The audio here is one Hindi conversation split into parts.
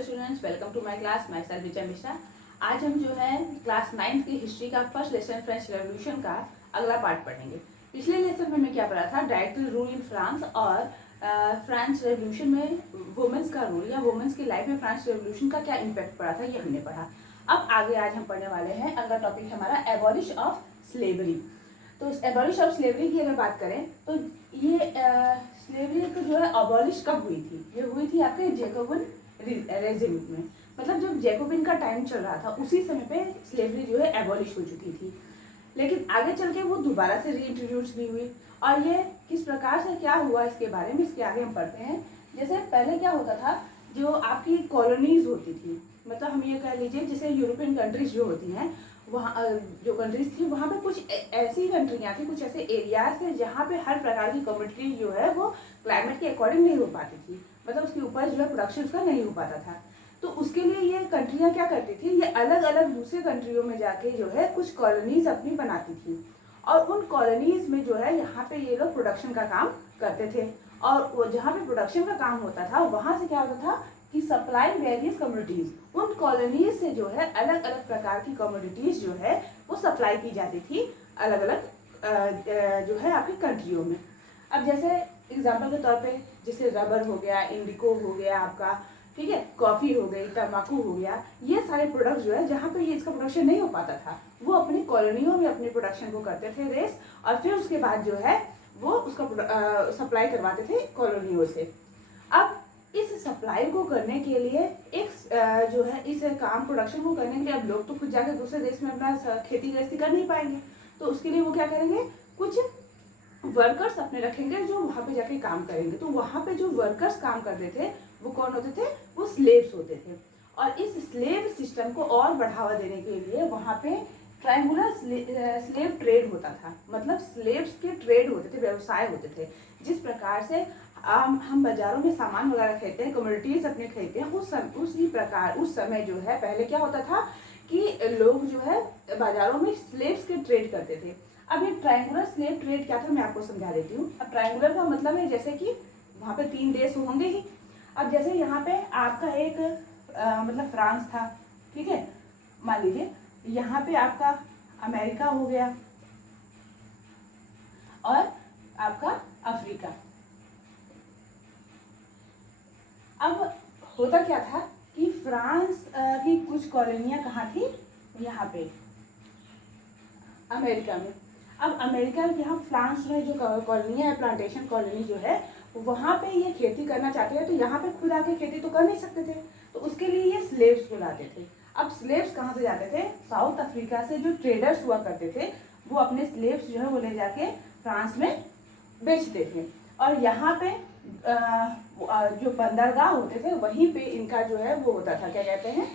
Hello students, welcome to my class. Myself Richa Mishra. आज हम जो है क्लास 9th की हिस्ट्री का फर्स्ट लेसन फ्रेंच रेवोल्यूशन का अगला पार्ट पढ़ेंगे। पिछले लेसन में मैं क्या पढ़ा था, डायरेक्टरी रूल इन फ्रांस और फ्रेंच रेवोल्यूशन में वुमेन्स का रोल या वुमेन्स की लाइफ में फ्रेंच रेवोल्यूशन का क्या इम्पैक्ट पड़ा था, ये हमने पढ़ा। अब आगे आज हम पढ़ने वाले हैं, अगला टॉपिक हमारा एबॉलिश ऑफ स्लेवरी। तो एबॉलिश ऑफ स्लेवरी की अगर बात करें तो ये स्लेवरी तो जो है अबॉलिश कब हुई थी, ये हुई थी आपके जैकोबिन रेजिम में। मतलब जब जैकोबिन का टाइम चल रहा था उसी समय पे स्लेवरी जो है एबॉलिश हो चुकी थी, लेकिन आगे चल के वो दोबारा से रीइंट्रोड्यूस भी हुई। और ये किस प्रकार से क्या हुआ इसके बारे में इसके आगे हम पढ़ते हैं। जैसे पहले क्या होता था, जो आपकी कॉलोनीज होती थी, मतलब हम ये कह लीजिए जैसे यूरोपियन कंट्रीज जो होती हैं, वहाँ जो कंट्रीज थी वहाँ पे कुछ ऐसी कंट्रियाँ थी, कुछ ऐसे एरियाज थे जहाँ पे हर प्रकार की कम्युनिटी जो है वो क्लाइमेट के अकॉर्डिंग नहीं हो पाती थी, मतलब उसकी उपज जो है प्रोडक्शन उसका नहीं हो पाता था। तो उसके लिए ये कंट्रियाँ क्या करती थी, ये अलग अलग दूसरे कंट्रियों में जाके जो है कुछ कॉलोनीज अपनी बनाती थी, और उन कॉलोनीज में जो है यहाँ पे ये लोग प्रोडक्शन का काम करते थे। और वो जहाँ पे प्रोडक्शन का काम होता था वहाँ से क्या होता था कि सप्लाई वेरियस कम्युनिटीज, उन कॉलोनीज से जो है अलग अलग प्रकार की कम्युनिटीज जो है वो सप्लाई की जाती थी अलग अलग जो है आपकी कंट्रियों में। अब जैसे एग्जाम्पल के तौर पे जैसे रबर हो गया, इंडिको हो गया आपका, ठीक है, कॉफ़ी हो गई, तम्बाकू हो गया, ये सारे प्रोडक्ट जो है जहाँ पे ये इसका प्रोडक्शन नहीं हो पाता था वो अपनी कॉलोनियों में अपने प्रोडक्शन को करते थे रेस, और फिर उसके बाद जो है वो उसका सप्लाई करवाते थे कॉलोनियों से। अब इस सप्लाई को करने के लिए एक जो है इस काम प्रोडक्शन को करने के लिए अब लोग तो खुद जाकर दूसरे देश में अपना खेती गृहस्थी कर नहीं पाएंगे, तो उसके लिए वो क्या करेंगे, कुछ वर्कर्स अपने रखेंगे जो वहाँ पे जाके काम करेंगे। तो वहाँ पे जो वर्कर्स काम करते थे वो कौन होते थे, वो स्लेव्स होते थे। और इस स्लेव सिस्टम को और बढ़ावा देने के लिए वहाँ पे ट्रायंगुलर स्लेव ट्रेड होता था, मतलब स्लेव्स के ट्रेड होते थे, व्यवसाय होते थे। जिस प्रकार से हम बाजारों में सामान वगैरह खरीदते हैं, कमोडिटीज अपने खरीदते हैं, उसी प्रकार उस समय जो है पहले क्या होता था कि लोग जो है बाजारों में स्लेव्स के ट्रेड करते थे। अब ये ट्रायंगुलर स्लेव ट्रेड क्या था मैं आपको समझा देती हूँ। अब ट्रायंगुलर का मतलब है जैसे कि वहाँ पे 3 देश होंगे ही। अब जैसे यहाँ पे आपका एक मतलब फ्रांस था, ठीक है, मान लीजिए यहाँ पे आपका अमेरिका हो गया और आपका अफ्रीका। अब होता क्या था कि फ्रांस की कुछ कॉलोनियाँ कहाँ थी, यहाँ पे अमेरिका में। अब अमेरिका के यहाँ फ्रांस में जो कॉलोनियाँ है, प्लांटेशन कॉलोनी जो है, वहाँ पे ये खेती करना चाहते हैं, तो यहाँ पे खुद आके खेती तो कर नहीं सकते थे, तो उसके लिए ये स्लेव्स को लाते थे। अब स्लेव्स कहाँ से जाते थे, साउथ अफ्रीका से जो ट्रेडर्स हुआ करते थे वो अपने स्लेव्स जो है वो ले जाके फ्रांस में बेचते थे, और यहाँ पे जो बंदरगाह होते थे वहीं पे इनका जो है वो होता था, क्या कहते हैं,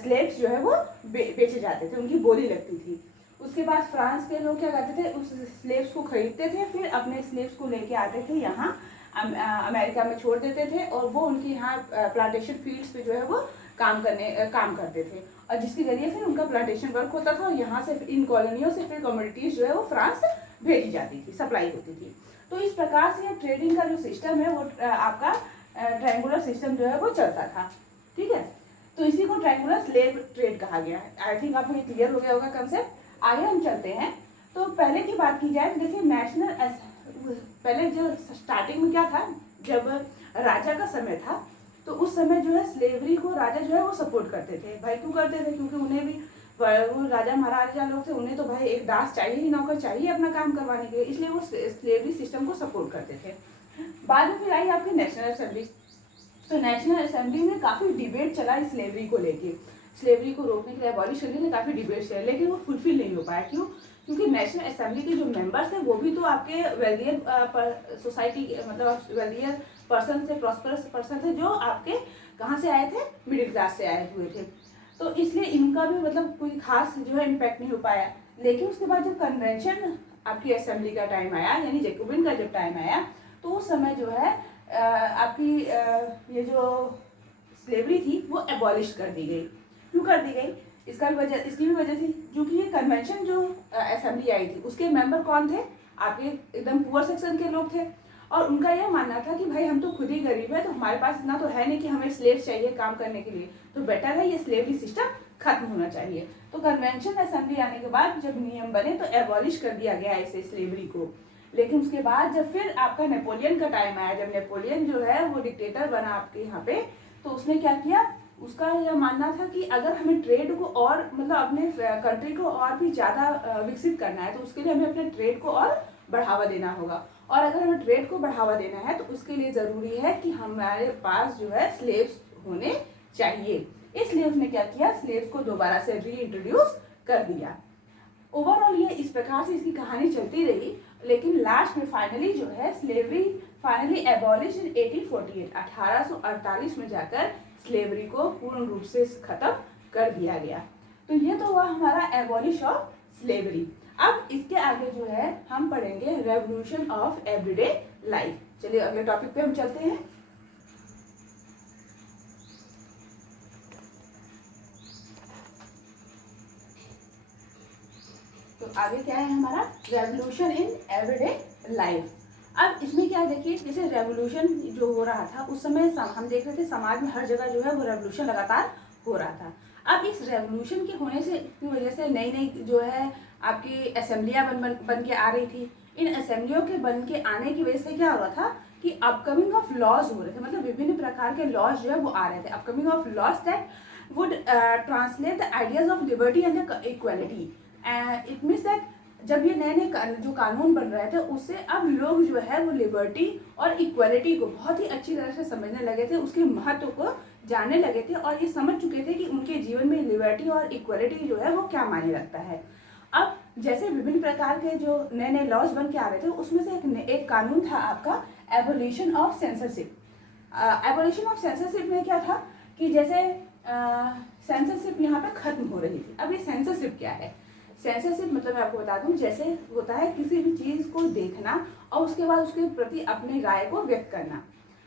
स्लेव्स जो है वो बेचे जाते थे, उनकी बोली लगती थी। उसके बाद फ्रांस के लोग क्या करते थे, उस स्लेव्स को खरीदते थे, फिर अपने स्लेव्स को लेके आते थे यहाँ अमेरिका में छोड़ देते थे, और वो उनके यहाँ प्लांटेशन फील्ड्स पे जो है वो काम करते थे, और जिसके जरिए फिर उनका प्लांटेशन वर्क होता था, और यहाँ से इन कॉलोनियों से फिर कमोडिटीज जो है वो फ्रांस भेजी जाती थी, सप्लाई होती थी। तो इस प्रकार से ट्रेडिंग का जो सिस्टम है वो आपका ट्रायंगुलर सिस्टम जो है वो चलता था, ठीक है। तो इसी को ट्रायंगुलर स्लेव ट्रेड कहा गया है। आई थिंक आपको ये क्लियर हो गया होगा कंसेप्ट। आगे हम चलते हैं। तो पहले की बात की जाए तो देखिए पहले जो स्टार्टिंग में क्या था, जब राजा का समय था तो उस समय जो है स्लेवरी को राजा जो है वो सपोर्ट करते थे। भाई क्यों करते थे, क्योंकि उन्हें भी वो राजा महाराजा लोग थे, उन्हें तो भाई एक दास चाहिए ही, नौकर चाहिए अपना काम करवाने के लिए, इसलिए वो स्लेवरी सिस्टम को सपोर्ट करते थे। बाद में फिर आई आपकी नेशनल असेंबली। तो नेशनल असेंबली में काफ़ी डिबेट चला इस स्लेवरी को लेके, स्लेवरी को रोकने के लिए, अबॉलिश करने के लिए काफ़ी डिबेट चले, लेकिन वो फुलफिल नहीं हो पाया। क्यों? क्योंकि नेशनल असेंबली के जो मेंबर्स थे वो भी तो आपके वेल्दियर सोसाइटी, मतलब वेल्दियर पर्सन थे, प्रॉस्परस पर्सन थे, जो आपके कहाँ से आए थे, मिडिल क्लास से आए हुए थे। तो इसलिए इनका भी मतलब कोई खास जो है इम्पैक्ट नहीं हो पाया। लेकिन उसके बाद जब कन्वेंशन आपकी असेंबली का टाइम आया, यानी जैकोबिन का जब टाइम आया, तो उस समय जो है आपकी ये जो स्लेवरी थी वो एबॉलिश कर दी गई। क्यों कर दी गई, इसकी भी वजह थी, क्योंकि ये कन्वेंशन जो असेंबली आई थी उसके मेंबर कौन थे, आपके एकदम पुअर सेक्शन के लोग थे, और उनका यह मानना था कि भाई हम तो खुद ही गरीब है, तो हमारे पास इतना तो है नहीं कि हमें स्लेव्स चाहिए काम करने के लिए, तो बेटर है ये स्लेवरी सिस्टम खत्म होना चाहिए। तो कन्वेंशन असेंबली आने के बाद जब नियम बने तो एबॉलिश कर दिया गया इसे स्लेवरी को। लेकिन उसके बाद जब फिर आपका नेपोलियन का टाइम आया, जब नेपोलियन जो है वो डिक्टेटर बना आपके यहाँ पे, तो उसने क्या किया, उसका यह मानना था कि अगर हमें ट्रेड को और मतलब अपने कंट्री को और भी ज़्यादा विकसित करना है तो उसके लिए हमें अपने ट्रेड को और बढ़ावा देना होगा, और अगर हमें ट्रेड को बढ़ावा देना है तो उसके लिए ज़रूरी है कि हमारे पास जो है स्लेव्स होने चाहिए। इसलिए उसने क्या किया, स्लेव्स को दोबारा से रीइंट्रोड्यूस कर दिया। ओवरऑल ये इस प्रकार से इसकी कहानी चलती रही, लेकिन लास्ट में फाइनली जो है स्लेवरी फाइनली एबॉलिश इन 1848 1848 में जाकर स्लेवरी को पूर्ण रूप से खत्म कर दिया गया। तो ये तो हुआ हमारा एबॉलिश ऑफ स्लेवरी। अब इसके आगे जो है हम पढ़ेंगे रेवोल्यूशन ऑफ एवरीडे लाइफ। चलिए अगले टॉपिक पे हम चलते हैं। तो आगे क्या है हमारा, रेवोल्यूशन इन एवरीडे लाइफ। अब इसमें क्या देखिए, जैसे रेवोल्यूशन जो हो रहा था उस समय हम देख रहे थे समाज में हर जगह जो है वो रेवोल्यूशन लगातार हो रहा था। अब इस रेवोल्यूशन के होने से की वजह से नई नई जो है आपकी असेंबलियाँ बन के आ रही थी। इन असेंबलियों के बन के आने की वजह से क्या हो रहा था कि अपकमिंग ऑफ लॉज हो रहे थे, मतलब विभिन्न प्रकार के लॉज जो है वो आ रहे थे। Upcoming of laws that would translate the ideas of liberty and the equality. It means that जब ये नए नए जो कानून बन रहे थे उससे अब लोग जो है वो लिबर्टी और इक्वालिटी को बहुत ही अच्छी तरह से समझने लगे थे, उसके महत्व को जानने लगे थे, और ये समझ चुके थे कि उनके जीवन में लिबर्टी और इक्वालिटी जो है वो क्या मायने रखता है। अब जैसे विभिन्न प्रकार के जो नए नए लॉज बन के आ रहे थे उसमें से एक कानून था आपका abolition of censorship. Abolition of censorship में क्या था कि जैसे सेंसरशिप यहाँ पे खत्म हो रही थी। अब ये सेंसरशिप क्या है, सेंसरशिप मतलब मैं आपको बता दूं, जैसे होता है किसी भी चीज़ को देखना और उसके बाद उसके प्रति अपनी राय को व्यक्त करना।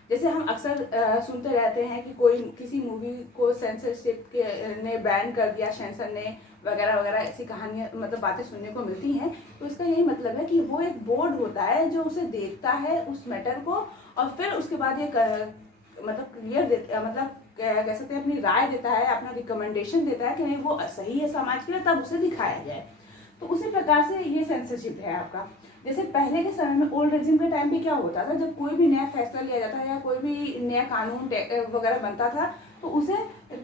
जैसे हम अक्सर सुनते रहते हैं कि कोई किसी मूवी को सेंसरशिप के ने बैन कर दिया, सेंसर ने, वगैरह वगैरह, ऐसी कहानियाँ मतलब बातें सुनने को मिलती हैं। तो इसका यही मतलब है कि वो एक बोर्ड होता है जो उसे देखता है उस मैटर को, और फिर उसके बाद एक मतलब क्लियर मतलब कह सकते हैं अपनी राय देता है, अपना रिकमेंडेशन देता है कि नहीं वो सही है समाज के लिए, तब उसे दिखाया जाए। तो उसी प्रकार से ये सेंसरशिप है आपका। जैसे पहले के समय में ओल्ड रेजिम के टाइम पे क्या होता था, जब कोई भी नया फैसला लिया जाता है या कोई भी नया कानून वगैरह बनता था तो उसे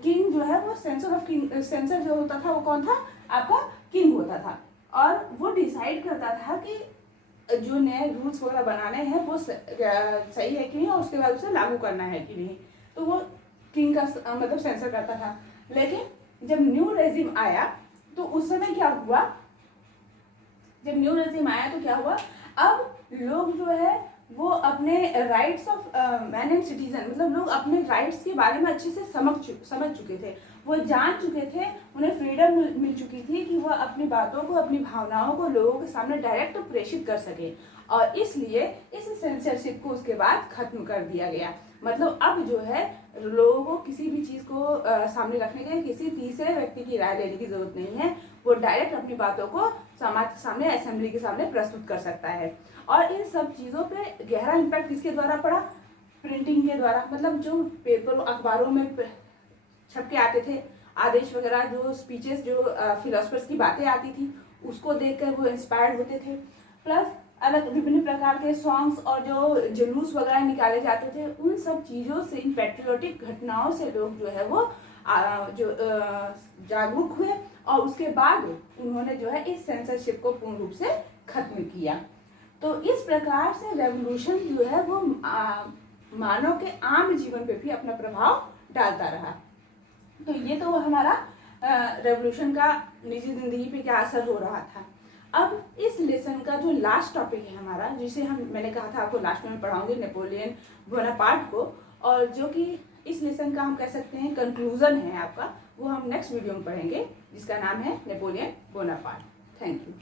किंग जो है वो सेंसर ऑफ किंग, सेंसर जो होता था वो कौन था, आपका किंग होता था, और वो डिसाइड करता था कि जो नए रूल्स वगैरह बनाने हैं वो सही है कि नहीं और उसके बाद उसे लागू करना है कि नहीं। तो वो किंग का मतलब सेंसर करता था। लेकिन जब न्यू रेजिम आया तो उस समय क्या हुआ, जब न्यू रेजिम आया तो क्या हुआ, अब लोग जो है वो अपने rights of man and citizen, मतलब लोग अपने राइट्स के बारे में अच्छे से समझ चुके थे, वो जान चुके थे, उन्हें फ्रीडम मिल चुकी थी कि वह अपनी बातों को, अपनी भावनाओं को लोगों के सामने डायरेक्ट प्रेषित कर सके, और इसलिए इस सेंसरशिप को उसके बाद खत्म कर दिया गया। मतलब अब जो है लोगों को किसी भी चीज़ को सामने रखने के लिए किसी तीसरे व्यक्ति की राय लेने की जरूरत नहीं है, वो डायरेक्ट अपनी बातों को समाज के सामने, असेंबली के सामने प्रस्तुत कर सकता है। और इन सब चीज़ों पे गहरा इम्पैक्ट किसके द्वारा पड़ा, प्रिंटिंग के द्वारा, मतलब जो पेपर अखबारों में छप के आते थे आदेश वगैरह, जो स्पीचेस, जो फिलोसफर्स की बातें आती थी उसको देखकर वो इंस्पायर्ड होते थे, प्लस अलग विभिन्न प्रकार के सॉन्ग्स और जो जुलूस वगैरह निकाले जाते थे, उन सब चीज़ों से, इन पैट्रियोटिक घटनाओं से लोग जो है वो जागरूक हुए, और उसके बाद उन्होंने जो है इस सेंसरशिप को पूर्ण रूप से खत्म किया। तो इस प्रकार से रेवोल्यूशन जो है वो मानव के आम जीवन पे भी अपना प्रभाव डालता रहा। तो ये तो हमारा रेवोल्यूशन का निजी जिंदगी पे क्या असर हो रहा था। अब इस लेसन का जो लास्ट टॉपिक है हमारा, जिसे मैंने कहा था आपको लास्ट में पढ़ाऊंगी, नेपोलियन बोनापार्ट को, और जो कि इस लेसन का हम कह सकते हैं कंक्लूजन है आपका, वो हम नेक्स्ट वीडियो में पढ़ेंगे, जिसका नाम है नेपोलियन बोनापार्ट। Thank you.